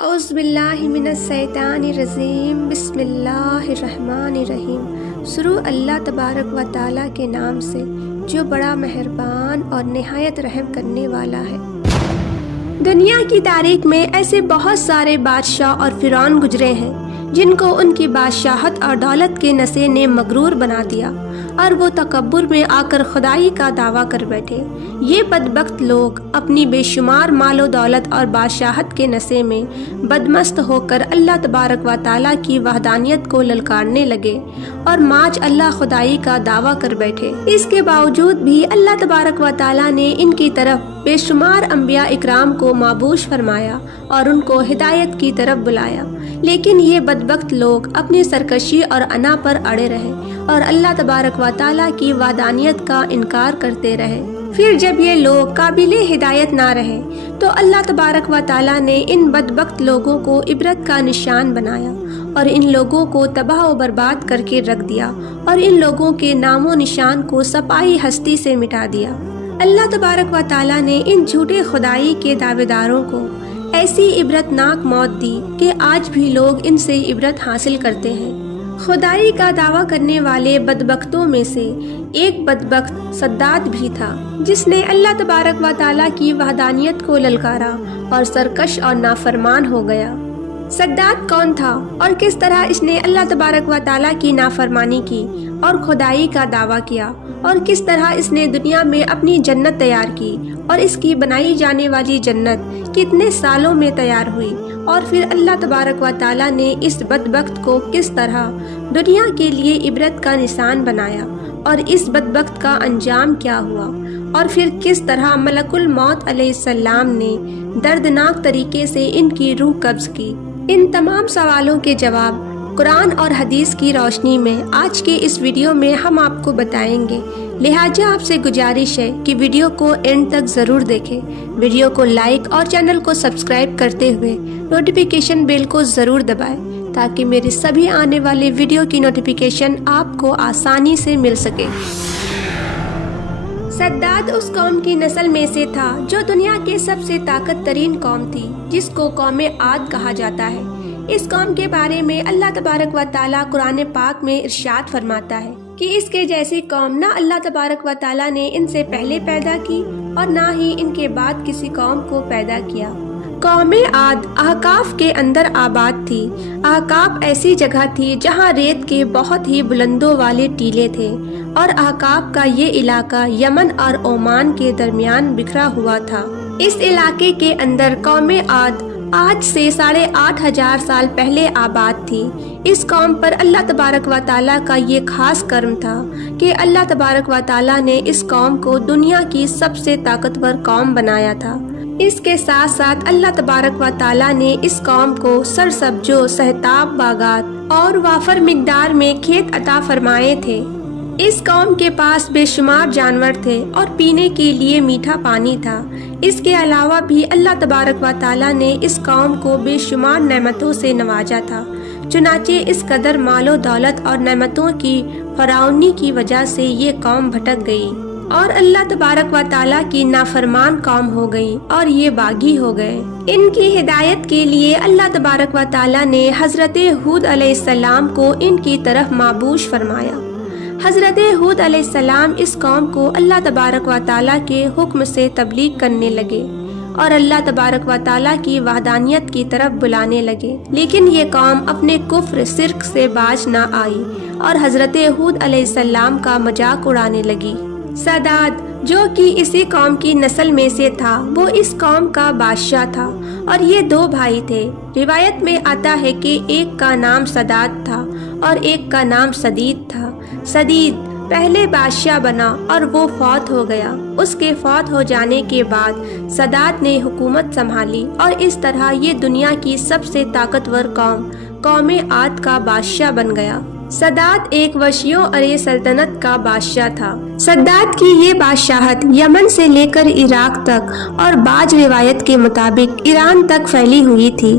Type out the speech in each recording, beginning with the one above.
اعوذ باللہ من الشیطان الرجیم بسم اللہ الرحمن الرحیم۔ شروع اللہ تبارک و تعالیٰ کے نام سے جو بڑا مہربان اور نہایت رحم کرنے والا ہے۔ دنیا کی تاریخ میں ایسے بہت سارے بادشاہ اور فرعون گزرے ہیں جن کو ان کی بادشاہت اور دولت کے نشے نے مغرور بنا دیا اور وہ تکبر میں آ کر خدائی کا دعویٰ کر بیٹھے۔ یہ بدبخت لوگ اپنی بے شمار مال و دولت اور بادشاہت کے نشے میں بدمست ہو کر اللہ تبارک و تعالیٰ کی وحدانیت کو للکارنے لگے اور ماج اللہ خدائی کا دعویٰ کر بیٹھے۔ اس کے باوجود بھی اللہ تبارک و تعالیٰ نے ان کی طرف بے شمار انبیاء اکرام کو مابوش فرمایا اور ان کو ہدایت کی طرف بلایا، لیکن یہ بدبخت لوگ اپنی سرکشی اور انا پر اڑے رہے اور اللہ تبارک و تعالیٰ کی وحدانیت کا انکار کرتے رہے۔ پھر جب یہ لوگ قابل ہدایت نہ رہے تو اللہ تبارک و تعالیٰ نے ان بدبخت لوگوں کو عبرت کا نشان بنایا اور ان لوگوں کو تباہ و برباد کر کے رکھ دیا اور ان لوگوں کے نام و نشان کو صفائی ہستی سے مٹا دیا۔ اللہ تبارک و تعالیٰ نے ان جھوٹے خدائی کے دعوے داروں کو ایسی عبرت ناک موت دی کہ آج بھی لوگ ان سے عبرت حاصل کرتے ہیں۔ خدائی کا دعویٰ کرنے والے بدبختوں میں سے ایک بدبخت سداد بھی تھا جس نے اللہ تبارک و تعالیٰ کی وحدانیت کو للکارا اور سرکش اور نافرمان ہو گیا۔ سداد کون تھا اور کس طرح اس نے اللہ تبارک و تعالیٰ کی نافرمانی کی اور خدائی کا دعویٰ کیا اور کس طرح اس نے دنیا میں اپنی جنت تیار کی اور اس کی بنائی جانے والی جنت کتنے سالوں میں تیار ہوئی اور پھر اللہ تبارک و تعالیٰ نے اس بدبخت کو کس طرح دنیا کے لیے عبرت کا نشان بنایا اور اس بدبخت کا انجام کیا ہوا اور پھر کس طرح ملک الموت علیہ السلام نے دردناک طریقے سے ان کی روح قبض کی۔ ان تمام سوالوں کے جواب قرآن اور حدیث کی روشنی میں آج کے اس ویڈیو میں ہم آپ کو بتائیں گے، لہٰذا آپ سے گزارش ہے کہ ویڈیو کو اینڈ تک ضرور دیکھیں۔ ویڈیو کو لائک اور چینل کو سبسکرائب کرتے ہوئے نوٹیفیکیشن بیل کو ضرور دبائیں تاکہ میری سبھی آنے والے ویڈیو کی نوٹیفیکیشن آپ کو آسانی سے مل سکے۔ سداد اس قوم کی نسل میں سے تھا جو دنیا کے سب سے طاقت ترین قوم تھی جس کو قوم عاد کہا جاتا ہے۔ اس قوم کے بارے میں اللہ تبارک و تعالیٰ قرآن پاک میں ارشاد فرماتا ہے کہ اس کے جیسی قوم نہ اللہ تبارک و تعالیٰ نے ان سے پہلے پیدا کی اور نہ ہی ان کے بعد کسی قوم کو پیدا کیا۔ قوم عاد احقاف کے اندر آباد تھی۔ احقاف ایسی جگہ تھی جہاں ریت کے بہت ہی بلندوں والے ٹیلے تھے اور احقاف کا یہ علاقہ یمن اور عمان کے درمیان بکھرا ہوا تھا۔ اس علاقے کے اندر قوم عاد آج سے 8,500 سال پہلے آباد تھی۔ اس قوم پر اللہ تبارک و تعالیٰ کا یہ خاص کرم تھا کہ اللہ تبارک و تعالیٰ نے اس قوم کو دنیا کی سب سے طاقتور قوم بنایا تھا۔ اس کے ساتھ ساتھ اللہ تبارک و تعالیٰ نے اس قوم کو سرسبز و صحتاب باغات اور وافر مقدار میں کھیت عطا فرمائے تھے۔ اس قوم کے پاس بے شمار جانور تھے اور پینے کے لیے میٹھا پانی تھا۔ اس کے علاوہ بھی اللہ تبارک و تعالیٰ نے اس قوم کو بے شمار نعمتوں سے نوازا تھا، چنانچہ اس قدر مال و دولت اور نعمتوں کی فراوانی کی وجہ سے یہ قوم بھٹک گئی اور اللہ تبارک و تعالیٰ کی نافرمان قوم ہو گئی اور یہ باغی ہو گئے۔ ان کی ہدایت کے لیے اللہ تبارک و تعالیٰ نے حضرت ہود علیہ السلام کو ان کی طرف مابوش فرمایا۔ حضرت ہود علیہ السلام اس قوم کو اللہ تبارک و تعالیٰ کے حکم سے تبلیغ کرنے لگے اور اللہ تبارک و تعالیٰ کی وحدانیت کی طرف بلانے لگے، لیکن یہ قوم اپنے کفر شرک سے باز نہ آئی اور حضرت ہود علیہ السلام کا مذاق اڑانے لگی۔ سداد جو کہ اسی قوم کی نسل میں سے تھا وہ اس قوم کا بادشاہ تھا اور یہ 2 بھائی تھے۔ روایت میں آتا ہے کہ ایک کا نام سداد تھا اور ایک کا نام سدید تھا۔ سدید پہلے بادشاہ بنا اور وہ فوت ہو گیا۔ اس کے فوت ہو جانے کے بعد سداد نے حکومت سنبھالی اور اس طرح یہ دنیا کی سب سے طاقتور قوم عاد کا بادشاہ بن گیا۔ سداد ایک وسیع عریض سلطنت کا بادشاہ تھا۔ سداد کی یہ بادشاہت یمن سے لے کر عراق تک اور بعض روایت کے مطابق ایران تک پھیلی ہوئی تھی۔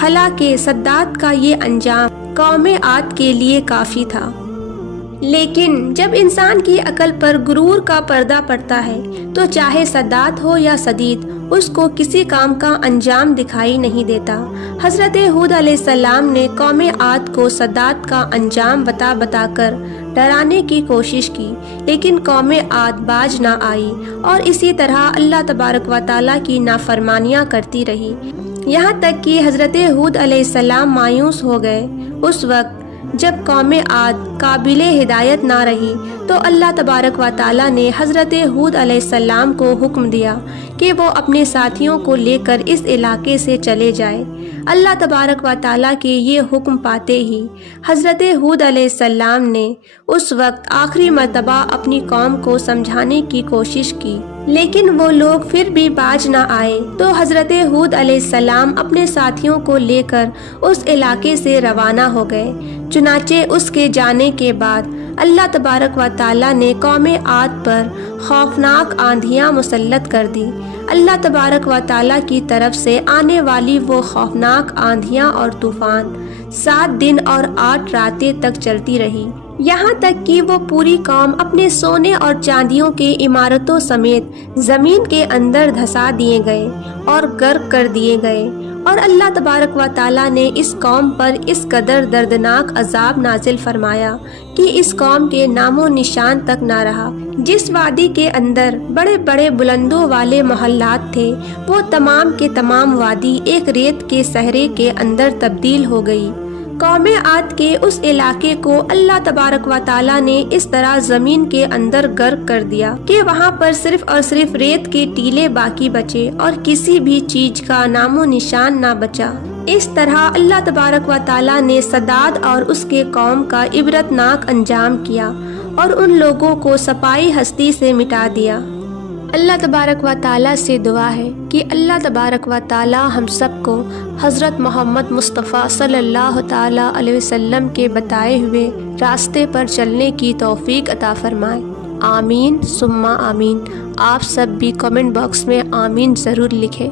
حالانکہ صداد کا یہ انجام قوم عاد کے لیے کافی تھا۔ لیکن جب انسان کی عقل پر غرور کا پردہ پڑتا ہے تو چاہے صداد ہو یا صدید، اس کو کسی کام کا انجام دکھائی نہیں دیتا۔ حضرت ہود علیہ السلام نے قوم عاد کو صداد کا انجام بتا کر ڈرانے کی کوشش کی، لیکن قوم عاد باز نہ آئی اور اسی طرح اللہ تبارک و تعالیٰ کی نافرمانیاں کرتی رہی، یہاں تک کہ حضرت ہود علیہ السلام مایوس ہو گئے۔ اس وقت جب قوم عاد قابل ہدایت نہ رہی تو اللہ تبارک و تعالیٰ نے حضرت ہود علیہ السلام کو حکم دیا کہ وہ اپنے ساتھیوں کو لے کر اس علاقے سے چلے جائے۔ اللہ تبارک و تعالیٰ کے یہ حکم پاتے ہی حضرت ہود علیہ السلام نے اس وقت آخری مرتبہ اپنی قوم کو سمجھانے کی کوشش کی، لیکن وہ لوگ پھر بھی باز نہ آئے تو حضرت ہود علیہ السلام اپنے ساتھیوں کو لے کر اس علاقے سے روانہ ہو گئے۔ چنانچہ اس کے جانے کے بعد اللہ تبارک و تعالیٰ نے قوم عاد پر خوفناک آندھیاں مسلط کر دی۔ اللہ تبارک و تعالیٰ کی طرف سے آنے والی وہ خوفناک آندھیاں اور طوفان 7 دن اور 8 راتیں تک چلتی رہی، یہاں تک کہ وہ پوری قوم اپنے سونے اور چاندیوں کے عمارتوں سمیت زمین کے اندر دھسا دیے گئے اور غرق کر دیے گئے۔ اور اللہ تبارک و تعالیٰ نے اس قوم پر اس قدر دردناک عذاب نازل فرمایا کہ اس قوم کے نام و نشان تک نہ رہا۔ جس وادی کے اندر بڑے بڑے بلندوں والے محلات تھے، وہ تمام کے تمام وادی ایک ریت کے صحرے کے اندر تبدیل ہو گئی۔ قوم عاد کے اس علاقے کو اللہ تبارک و تعالیٰ نے اس طرح زمین کے اندر غرق کر دیا کہ وہاں پر صرف اور صرف ریت کے ٹیلے باقی بچے اور کسی بھی چیز کا نام و نشان نہ بچا۔ اس طرح اللہ تبارک و تعالیٰ نے صداد اور اس کے قوم کا عبرتناک انجام کیا اور ان لوگوں کو صفائی ہستی سے مٹا دیا۔ اللہ تبارک و تعالیٰ سے دعا ہے کہ اللہ تبارک و تعالیٰ ہم سب کو حضرت محمد مصطفیٰ صلی اللہ تعالیٰ علیہ وسلم کے بتائے ہوئے راستے پر چلنے کی توفیق عطا فرمائے۔ آمین ثم آمین۔ آپ سب بھی کمنٹ باکس میں آمین ضرور لکھیں۔